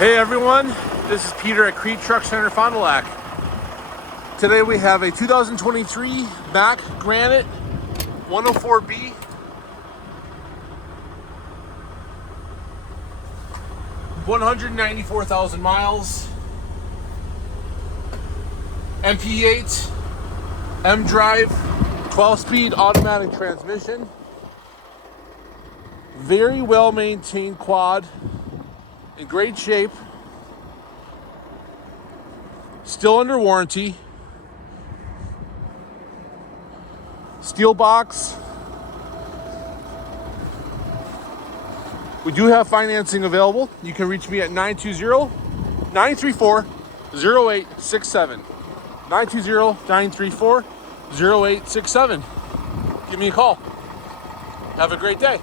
Hey everyone, this is Peter at Kriete Truck Center, Fond du Lac. Today we have a 2023 MACK Granite 104B. $194,000 miles. MP8, M-Drive, 12-speed automatic transmission. Very well maintained quad. In great shape, still under warranty, steel box. We do have financing available. You can reach me at 920-934-0867. 920-934-0867. Give me a call. Have a great day.